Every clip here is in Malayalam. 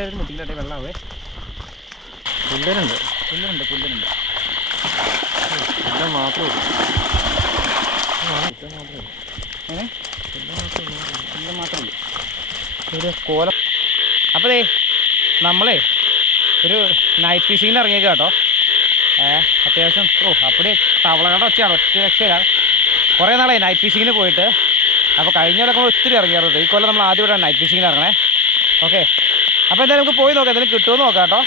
സൈഡിൽ മുട്ടിക്കട്ടെ വെള്ളമാവേ പുല്ലനുണ്ട് പുല്ലനുണ്ട് പുല്ലനുണ്ട് പുല്ല മാത്രമേ ഏ? പുല്ല് മാത്രമേ ഒരു കോലം. അപ്പോൾ ദേ നമ്മളേ ഒരു നൈറ്റ് ഫിഷിങ്ങിന് ഇറങ്ങിയേക്ക് കേട്ടോ. ഏഹ് അത്യാവശ്യം ഓ അപ്പടി തവളകളുടെ ഒച്ചയാണ് ഒറ്റ രക്ഷയില്ല കുറേ നാളായി നൈറ്റ് ഫിഷിങ്ങിന് പോയിട്ട്. അപ്പോൾ കഴിഞ്ഞ കൊല്ലം ഒത്തിരി ഇറങ്ങിയായിരുന്നു. ഈ കൊല്ലം നമ്മൾ ആദ്യമായിട്ടാണ് നൈറ്റ് ഫിഷിങ്ങിന് ഇറങ്ങണേ. ഓക്കെ അപ്പോൾ എന്തായാലും നമുക്ക് പോയി നോക്കാം. എന്തായാലും കിട്ടുമോ നോക്കാം കേട്ടോ.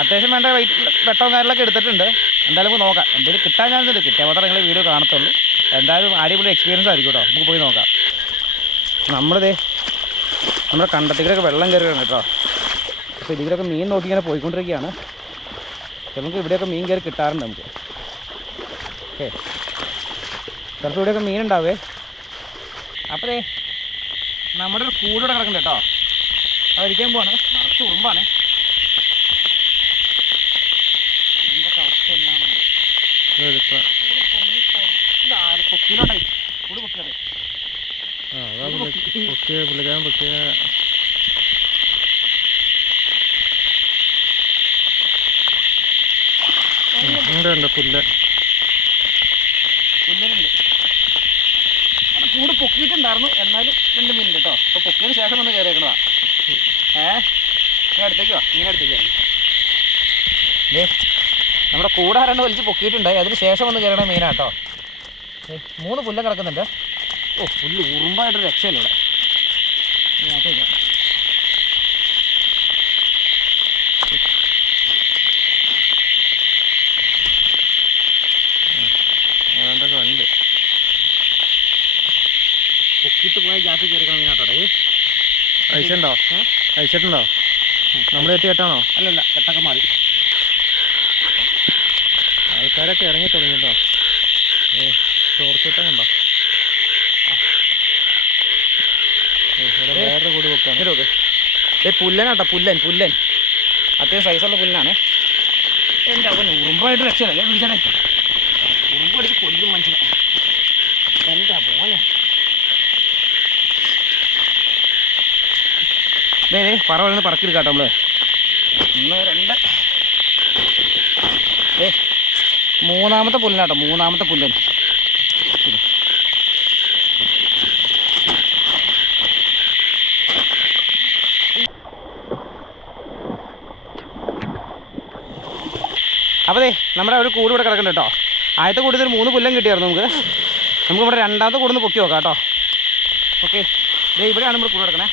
അത്യാവശ്യം വേണ്ട വെയിറ്റ് വെട്ടവും കാര്യങ്ങളൊക്കെ എടുത്തിട്ടുണ്ട്. എന്തായാലും നമുക്ക് നോക്കാം. എന്തെങ്കിലും കിട്ടാൻ ചാൻസ് ഉണ്ട്. കിട്ടിയാൽ മാത്രമേ നിങ്ങൾ വീഡിയോ കാണത്തുള്ളൂ. എന്തായാലും അടിപൊളി എക്സ്പീരിയൻസ് ആയിരിക്കും കേട്ടോ. നമുക്ക് പോയി നോക്കാം. നമ്മളിതേ നമ്മുടെ കണ്ടത്തിലൊക്കെ വെള്ളം കയറുകയാണ് കേട്ടോ. അപ്പോൾ ഇതിലൊക്കെ മീൻ നോക്കി ഇങ്ങനെ പോയിക്കൊണ്ടിരിക്കുകയാണ്. നമുക്ക് ഇവിടെയൊക്കെ മീൻ കയറി കിട്ടാറുണ്ട് നമുക്ക്. ഓക്കെ. ചിലപ്പോൾ ഇവിടെയൊക്കെ മീൻ ഉണ്ടാവേ. അപ്പോൾ ദേ നമ്മുടെ ഒരു കൂടെ കിടക്കുന്നുണ്ട് കേട്ടോ. അതൊരിക്കാൻ പോവാണ്. നിറച്ച് ഉറുമ്പാണ്. എന്തൊക്കെ അവസ്ഥ തന്നെയാണ്. ഇതാര് പൊക്കിലോട്ടെ കൂട് പൊക്കിലോട്ടെ ആ അതാ പൊക്കിയ പുള്ളിക്കാരൻ പൊക്കിയ ഉണ്ട് ഉണ്ട് പുല്ലൻ പുല്ലുണ്ട് അത് കൂട് പൊക്കിയിട്ടുണ്ടായിരുന്നു. എന്നാലും രണ്ട് മീനുണ്ട് കേട്ടോ അപ്പോൾ പൊക്കിയതിന് ശേഷം ഒന്ന് കയറിയേക്കണതാ ഏ? ഇങ്ങനെ അടുത്തേക്ക് ഇങ്ങനെ അടുത്തേക്ക് നമ്മുടെ കൂടെ ആരാണ്ട് വലിച്ച് പൊക്കിയിട്ടുണ്ടായി അതിന് ശേഷം ഒന്ന് കയറണ മീനാട്ടോ മൂന്ന് പുല്ലം കിടക്കുന്നുണ്ട്. ഓ പുല്ല് ഉറുമ്പായിട്ടൊരു രക്ഷയില്ല ഇവിടെ ഇതിനകത്തേക്ക് വാ. അതാണ്ടൊക്കെ ഉണ്ട് പൊക്കിയിട്ട് പോയി ഗ്യാസ് കയറിക്കണം മീനാട്ടോടെ. അയച്ചിട്ടുണ്ടോ അയച്ചിട്ടുണ്ടോ നമ്മൾ എത്തി കെട്ടാണോ? അല്ലല്ല കെട്ടൊക്കെ മാറി. ആൾക്കാരൊക്കെ ഇറങ്ങി തുടങ്ങിട്ടോ ഏ ചോർച്ചിട്ടുണ്ടോ വേറെ കൂടി വെക്കാം. ഏ പുല്ലനാട്ടോ പുല്ലൻ പുല്ലൻ. അത്യാവശ്യം സൈസുള്ള പുല്ലനാണ് എന്റെ അവൻ ഉറുമ്പായിട്ട് രക്ഷയില്ല. വിളിച്ചാണേ ഉറുമ്പടിച്ച് കൊല്ലും മനുഷ്യനെ. എന്താ പോനെ ദേ പറ പറക്കിയെടുക്കാട്ടോ നമ്മൾ. ഒന്ന് രണ്ട്. ഏ മൂന്നാമത്തെ പുല്ലിനാട്ടോ മൂന്നാമത്തെ പുല്ലൻ അപ്പോൾ നമ്മുടെ ഒരു കൂട് ഇവിടെ കിടക്കുന്നുണ്ട് കേട്ടോ. ആദ്യത്തെ കൂടി മൂന്ന് പുല്ലം കിട്ടിയായിരുന്നു നമുക്ക്. നമുക്ക് ഇവിടെ രണ്ടാമത്തെ കൂടുന്ന് പൊക്കി നോക്കാം കേട്ടോ. ഓക്കെ. ഇവിടെയാണ് നമ്മൾ കൂട് കിടക്കണേ.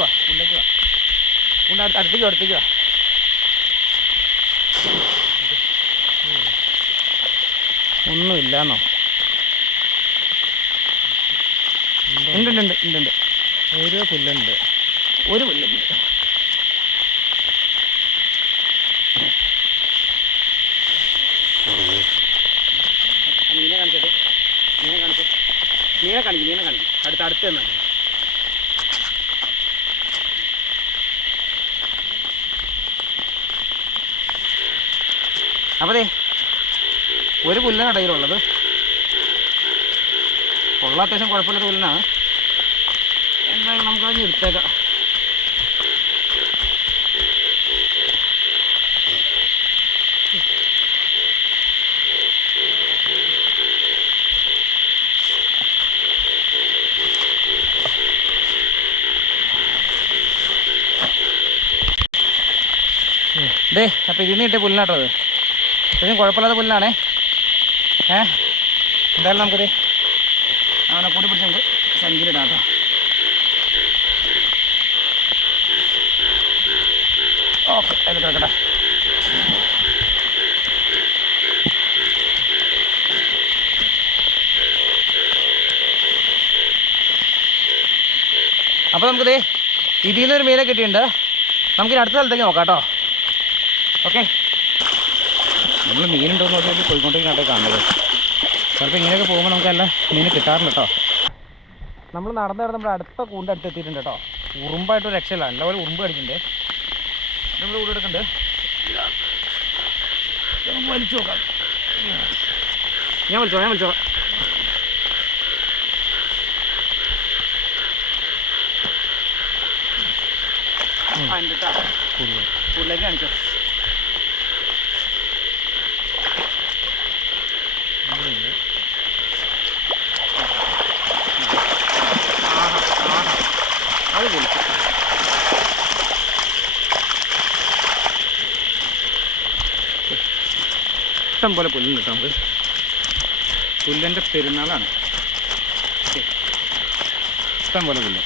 വാ ഉള്ളിലേക്ക് വാ. ഉണ്ട് അടുത്ത് അടുത്തേക്ക് അടുത്തേക്ക് വാ. ഒന്നുമില്ലെന്നോ? ഉണ്ട് ഉണ്ട് ഉണ്ട് ഉണ്ട് ഒരു പുല്ലുണ്ട്. ഒരു പുല്ലുണ്ട്. മീനെ കാണിച്ചത് മീനെ കാണിച്ചു. മീനെ കാണിക്കും മീനെ കാണിക്കും. അടുത്ത് അടുത്ത് തന്നെ അപ്പോൾ അതെ ഒരു പുല്ലാണ് ഇടയിലുള്ളത് ഉള്ള അത്യാവശ്യം കുഴപ്പമില്ലാത്ത പുല്ലിനാണ് എന്തായാലും നമുക്ക് അതിന് എടുത്തേക്കാം. ദേ അപ്പോൾ ഇതിൽ നിന്ന് കിട്ടിയ പുല്ലിനാട്ടോ അത്. ഇതിനും കുഴപ്പമില്ലാത്ത പുല്ലാണേ. ഏ? എന്തായാലും നമുക്കൊരു അവനെ കൂടി പിടിച്ച് നമുക്ക് സഞ്ചിയിലിടാം കേട്ടോ. ഓക്കെ അതിൽ കിടക്കട്ടെ. അപ്പോൾ നമുക്കിത് ഇതിൽ നിന്നൊരു മീനെ കിട്ടിയിട്ടുണ്ട്. നമുക്കിനി അടുത്ത സ്ഥലത്തേക്ക് നോക്കാം കേട്ടോ. ഓക്കെ? നമ്മൾ മീനുണ്ടോ എന്ന് പറഞ്ഞാൽ പോയിക്കൊണ്ടിരിക്കാൻ കാണുന്നത്. ചിലപ്പോൾ ഇങ്ങനെയൊക്കെ പോകുമ്പോൾ നമുക്ക് നല്ല മീൻ കിട്ടാറുണ്ട് കേട്ടോ നമ്മൾ നടന്നു നടന്ന് നമ്മുടെ അടുത്ത കൂണ്ട് അടുത്ത് എത്തിയിട്ടുണ്ട് കേട്ടോ ഉറുമ്പായിട്ട് ഒരു രക്ഷയില്ല നല്ലപോലെ ഉറുമ്പ് കടിക്കുന്നുണ്ട്. നമ്മൾ കൂടെ നമുക്ക് വലിച്ചു നോക്കാം. ഞാൻ വിളിച്ചോ ഞാൻ വിളിച്ചോ അതിന്റെ ഉള്ളിലേക്ക് കാണിച്ചോ? ഇഷ്ടം പോലെ പുല്ലുണ്ട് കേട്ടോ നമുക്ക്. പുല്ലിന്റെ പെരുന്നാളാണ്. ഇഷ്ടം പോലെ പുല്ല്.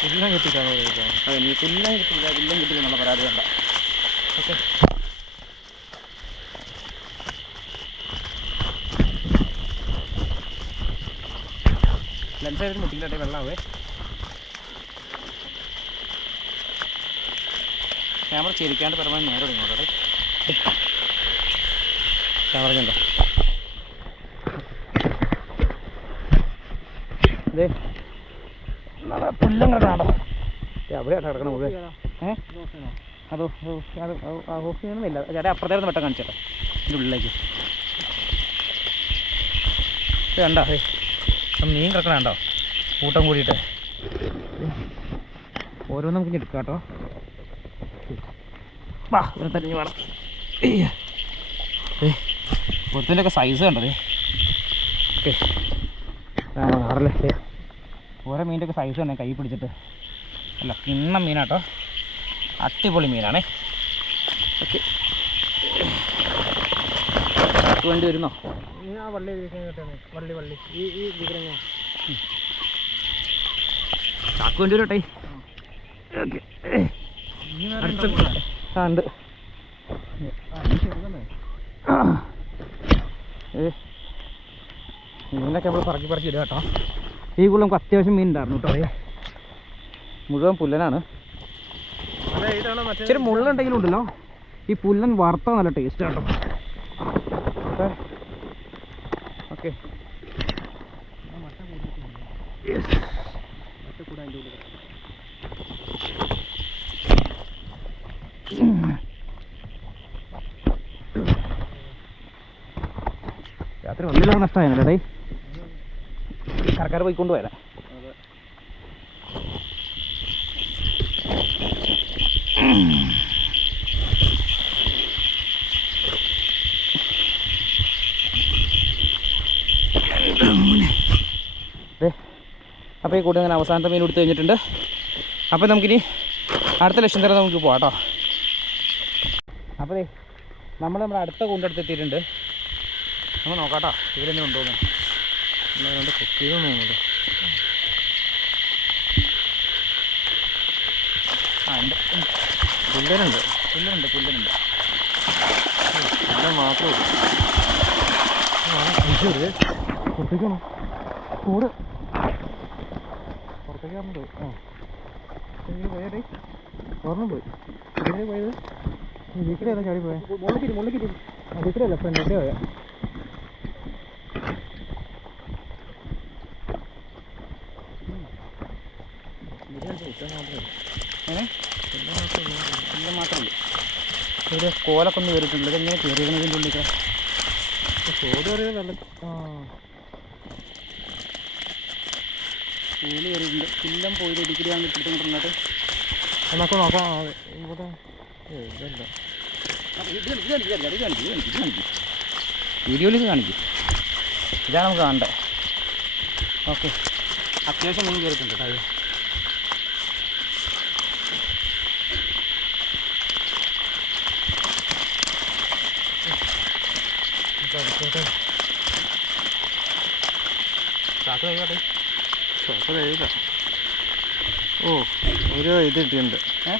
പുല്ലാം കിട്ടിയിട്ടാണ് അതെ നീ പുല്ലാൻ കിട്ടില്ല പുല്ലും കിട്ടില്ല എന്നുള്ള പരാതി വേണ്ട. ഓക്കെ. ലെൻസ് ആയിട്ട് മുട്ടില്ലാട്ടെ വെള്ളമാവേ. ക്യാമറ ചിരിക്കാണ്ട് പരമാവധി നേരെ ഇങ്ങോട്ടെ കണ്ടോ ഇതേ നല്ല പുല്ലും കിടക്കണോ എവിടെയാണ് കിടക്കണം മുഴുവൻ. ഏ? അതോ അത് ഓക്സിജനൊന്നുമില്ല ചേട്ടാ അപ്പുറത്തേന്ന് വെട്ടം കാണിച്ചേട്ടാ എന്റെ ഉള്ളിലേക്ക്. കണ്ടോ? ഏ മീൻ കിടക്കണ കണ്ടോ? കൂട്ടം കൂടിയിട്ട്. ഓരോന്നും നമുക്ക് എടുക്കാം കേട്ടോ. വാ ഇവിടെ തന്നെ വേണം ഒരുത്തിന്റെ ഒക്കെ സൈസ് കണ്ടതേ. ഓക്കെ. ആറല്ലേ. ഓരോ മീനിന്റെ ഒക്കെ സൈസ് തന്നെ കൈ പിടിച്ചിട്ട്. അല്ല കിണ്ണം മീനാട്ടോ. അട്ടിപൊളി മീനാണേ. ഓക്കെ. വേണ്ടി വരുന്നോ? ആ വള്ളി വള്ളി വള്ളി. ഈ ഈ ചാക്ക് വേണ്ടി വരട്ടെ. ഓക്കെ. ആ ഉണ്ട്. ഏ മീനൊക്കെ നമ്മൾ പറക്കി പറക്കി ഇടുക കേട്ടോ. ഈ കുളം നമുക്ക് അത്യാവശ്യം മീൻ ഉണ്ടായിരുന്നു കേട്ടോ. അറിയാം മുഴുവൻ പുല്ലനാണ്. ഇച്ചിരി മുള്ളുണ്ടെങ്കിലും ഉണ്ടല്ലോ. ഈ പുല്ലൻ വറുത്ത നല്ല ടേസ്റ്റ് കേട്ടോ ഓക്കെ രാത്രി നഷ്ടമായിരുന്നു ഡേ കറക്കാർ പോയിക്കൊണ്ട് പോയതാ അപ്പോൾ ഈ കൂട്ടി അങ്ങനെ അവസാനത്തെ മീൻ എടുത്തു കഴിഞ്ഞിട്ടുണ്ട്. അപ്പോൾ നമുക്കിനി അടുത്ത ലക്ഷ്യം തരം നമുക്ക് പോകാം കേട്ടോ. അപ്പോൾ നമ്മൾ നമ്മുടെ അടുത്ത കൂണ്ടടുത്ത് എത്തിയിട്ടുണ്ട്. നമ്മൾ നോക്കാട്ടാ കേട്ടോ ഇതിലെന്തെങ്കിലും ഉണ്ടോന്ന് രണ്ട് ചെയ്ത് തോന്നുന്നു ആ ഉണ്ട് പുല്ലരുണ്ട് പുല്ലരുണ്ട് പുല്ലുണ്ട് പുല്ല മാത്രമേ ഉള്ളൂ കൂട് പുറത്തേക്ക് ആ പോയേ പോയി പോയത് വീട്ടിലല്ല ചാടി പോയത് മുള്ളിക്കിട്ടി മുള്ളിക്കിട്ടി വീട്ടിലല്ല ഫ്രണ്ടിന്റെ പോയ ഏ? പുല്ല് മാത്രമേ ഇവിടെ കോലൊക്കെ ഒന്ന് വരുന്നുണ്ട് ഇതെങ്ങനെ കയറിയിരുന്നതിന്റെ ഉള്ളിൽ ചോദ്യം അറിയാം നല്ല ആ. കോൽ കയറിയിട്ടുണ്ട് കില്ലം പോയി കൊണ്ടിരുന്നിട്ട് എന്നൊക്കെ നോക്കാം. ഇവിടെ ഇതല്ല. വീഡിയോയിൽ കാണിക്കും. ഇതാണ് നമുക്ക് കാണണ്ടേ ഓക്കെ. അത്യാവശ്യം മുൻ കയറിയിട്ടുണ്ട് കേട്ടോ അത്. ചാക്ക് കഴിയോട്ടെ ചോക്ക കഴിയില്ല ഓ ഒരു ഇത് കിട്ടിയിട്ടുണ്ട് ഏ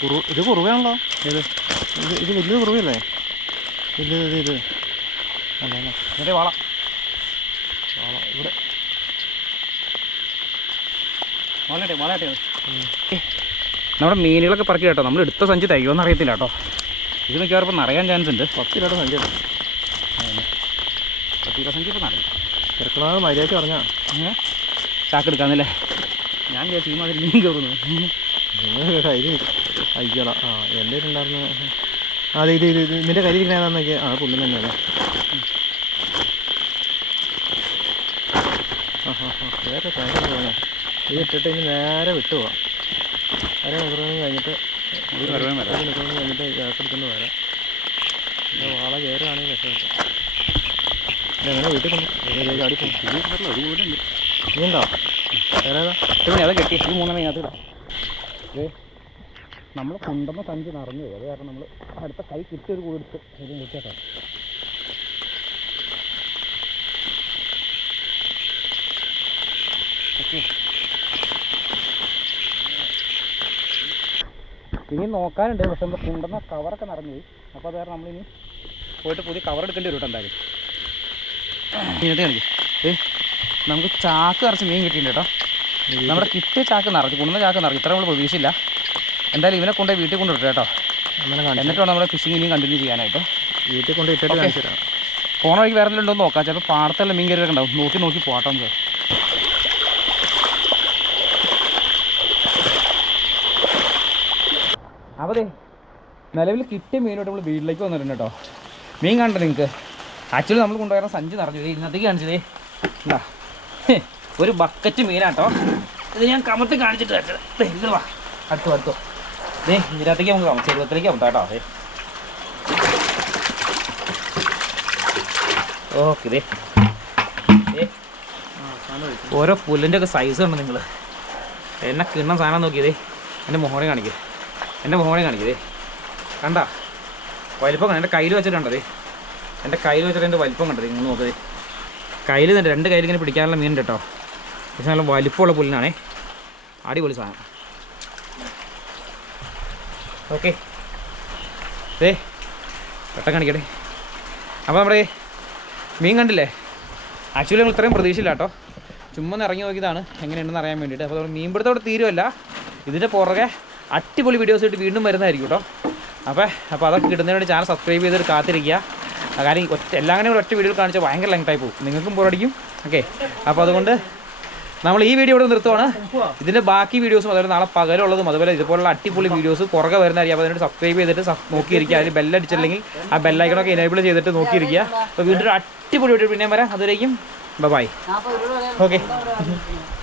കുറു ഇത് കുറുവയാണല്ലോ ഇത് ഇത് ഇത് വലിയ കുറുവയല്ലേ ഇത് ഇത് ഇത്. അല്ല അല്ല. എന്നിട്ട് വാള. വാള ഇവിടെ. വളട്ടെ വളട്ടെ നമ്മുടെ മീനുകളൊക്കെ പറക്കി കേട്ടോ. നമ്മൾ എടുത്ത സഞ്ചി തികയോന്ന് അറിയത്തില്ല കേട്ടോ. ഇത് മിക്കവാറും ഇപ്പം നിറയാൻ ചാൻസ് ഉണ്ട്. പത്ത് രൂപയുടെ സഞ്ചി. സഞ്ചി ഇപ്പം നടന്നു തിരക്കുള്ള മര്യാദയ്ക്ക് പറഞ്ഞാ. ഏ? ചാക്ക് എടുക്കാന്നല്ലേ ഞാൻ വിചാരിച്ചു ഈ മാതിരി മീൻ കയറുന്നു. നിങ്ങൾ കയ്യിൽ അയ്യട. ആ എന്റെ ഉണ്ടായിരുന്നു അതെ ഇത് ഇത് ഇത് നിന്റെ കയ്യിലിരിക്കണേന്നൊക്കെ ആ പുല്ല് തന്നെയല്ലേ ആ ഹാ ഹാ വേറെ കാര്യം പോകണേ ഇത് ഇട്ടിട്ട് ഇനി നേരെ വിട്ടു പോവാം. അര മണിക്കൂർ കഴിഞ്ഞിട്ട് ഒരു മണിക്കൂർ കഴിഞ്ഞിട്ട് ഗ്യാസെടുത്തുകൊണ്ട് വരാം. പിന്നെ വാള കയറുകയാണെങ്കിൽ രക്ഷപ്പെട്ടു ഇതെങ്ങനെ വീട്ടിൽ കൊണ്ട് ചാടി പോകും? വേറെ ഏതാ? പിന്നെ അത് കെട്ടി. ഈ മൂന്നെണ്ണം ഇതിനകത്ത് ഇടാം. ഏ? നമ്മൾ കൊണ്ടുവന്ന സഞ്ചി നിറഞ്ഞു പോയി. അത് കാരണം നമ്മൾ അടുത്ത കൈ കിട്ടിയത് ഒരു കൂടെടുത്ത് ഇത് മുറ്റാട്ടോ ഇനി നോക്കാനുണ്ട്. പക്ഷെ നമ്മൾ കൊണ്ടുവന്ന കവറൊക്കെ നിറഞ്ഞു പോയി. അപ്പോൾ അത് കാരണം നമ്മളിനി പോയിട്ട് പുതിയ കവർ എടുക്കേണ്ടി വരും കേട്ടോ എന്തായാലും. ഇതിനകത്ത് കാണിക്കും. ഏ നമുക്ക് ചാക്ക് നിറച്ച് മീൻ കിട്ടിയിട്ടുണ്ട് കേട്ടോ. നമ്മുടെ കിട്ടിയ ചാക്ക് നിറച്ച് കൊണ്ടുവന്ന ചാക്ക് നിറച്ച്. ഇത്ര നമ്മൾ പ്രതീക്ഷയില്ല. എന്തായാലും ഇവനെ കൊണ്ടുപോയി വീട്ടിൽ കൊണ്ടുവിട്ടു കേട്ടോ. എന്നിട്ടാണ് നമ്മുടെ ഫിഷിങ് ഇനിയും കണ്ടിന്യൂ ചെയ്യാനായിട്ട്. വീട്ടിൽ കൊണ്ട് ഇട്ടിട്ട് പോണ വഴിക്ക് വേറെ എന്തെങ്കിലും ഉണ്ടോ എന്ന് നോക്കാം. ചിലപ്പോൾ പാടത്തുള്ള മീൻ കയറി ഉണ്ടാവും. നോക്കി നോക്കി പോട്ടോ നമുക്ക്. അപ്പതേ നിലവിൽ കിട്ടിയ മീനോട്ട് നമ്മൾ വീട്ടിലേക്ക് വന്നിട്ടുണ്ട് കേട്ടോ. മീൻ കണ്ടോ നിങ്ങൾക്ക് ആക്ച്വലി നമ്മൾ കൊണ്ടുപോയ സഞ്ചി നിറഞ്ഞു. ഇന്നത്തേക്ക് കാണിച്ചതേ എന്താ ഒരു ബക്കറ്റ് മീനാട്ടോ ഇത് ഞാൻ കമത്തി കാണിച്ചിട്ട് വെച്ചത്. ഇത് വാ. അടുത്തു അടുത്തു. ഇതിനകത്തേക്ക് നമുക്ക് കമത്തി ചെറുപ്പത്തിലേക്ക് കമത്താട്ടോ ദേ. ഓക്കെ ഓരോ പുല്ലിന്റെ ഒക്കെ സൈസ് ഉണ്ട് നിങ്ങൾ എന്നെ കിണ്ണം സാധനം നോക്കിയതേ എന്റെ മുഹോണി കാണിക്കേ. എന്റെ മുഹോണി കാണിക്കതേ കണ്ട? വലിപ്പം എന്റെ കയ്യിൽ വെച്ചിട്ടുണ്ടതേ എന്റെ കയ്യിൽ വെച്ചിട്ട് എന്റെ വലിപ്പം കണ്ടത് നിങ്ങൾ നോക്കത് കയ്യിൽ തന്നെ രണ്ട് കയ്യിൽ ഇങ്ങനെ പിടിക്കാനുള്ള മീൻ കേട്ടോ. പക്ഷെ നല്ല വലിപ്പമുള്ള പുല്ലിനാണേ. അടിപൊളി സാധനം. ഓക്കെ. ദേ പെട്ടെന്ന് കാണിക്കട്ടെ. അപ്പോൾ നമ്മുടെ മീൻ കണ്ടില്ലേ? ആക്ച്വലി നമ്മൾ ഇത്രയും പ്രതീക്ഷയില്ല കേട്ടോ. ചുമ്മാ ഒന്ന് ഇറങ്ങി നോക്കിയതാണ് എങ്ങനെയുണ്ടെന്ന് അറിയാൻ വേണ്ടിയിട്ട്. അപ്പോൾ നമ്മൾ മീൻപിടുത്തോടെ തീരുമല്ല ഇതിന്റെ പുറകെ അടിപൊളി വീഡിയോസ് ആയിട്ട് വീണ്ടും വരുന്നതായിരിക്കും കേട്ടോ. അപ്പോൾ അപ്പോൾ അതൊക്കെ കിട്ടുന്നതിന് വേണ്ടി ചാനൽ സബ്സ്ക്രൈബ് ചെയ്തിട്ട് കാത്തിരിക്കുക. കാര്യം ഒറ്റ എല്ലാം കൂടെ ഒറ്റ വീഡിയോയിൽ കാണിച്ചാൽ ഭയങ്കര ആയി പോകും. നിങ്ങൾക്കും ബോറടിക്കും ഓക്കെ അപ്പോൾ അതുകൊണ്ട് നമ്മൾ ഈ വീഡിയോ ഇവിടെ നിർത്തുവാണ്. ഇതിന്റെ ബാക്കി വീഡിയോസും അതുപോലെ നാളെ പകലുള്ളതും അതുപോലെ ഇതുപോലുള്ള അടിപൊളി വീഡിയോസ് പുറകെ വരുന്നതായിരിക്കും. അപ്പോൾ അതിനോട് സബ്സ്ക്രൈബ് ചെയ്തിട്ട് നോക്കിയിരിക്കുക. അതിൽ ബെല്ലടിച്ചില്ലെങ്കിൽ ആ ബെല്ലൈക്കണൊക്കെ എനേബിൾ ചെയ്തിട്ട് നോക്കിയിരിക്കുക. അപ്പോൾ വീണ്ടും അടിപൊളി വീഡിയോ പിന്നെ വരാം. അതുവരേക്കും ബൈ ഓക്കെ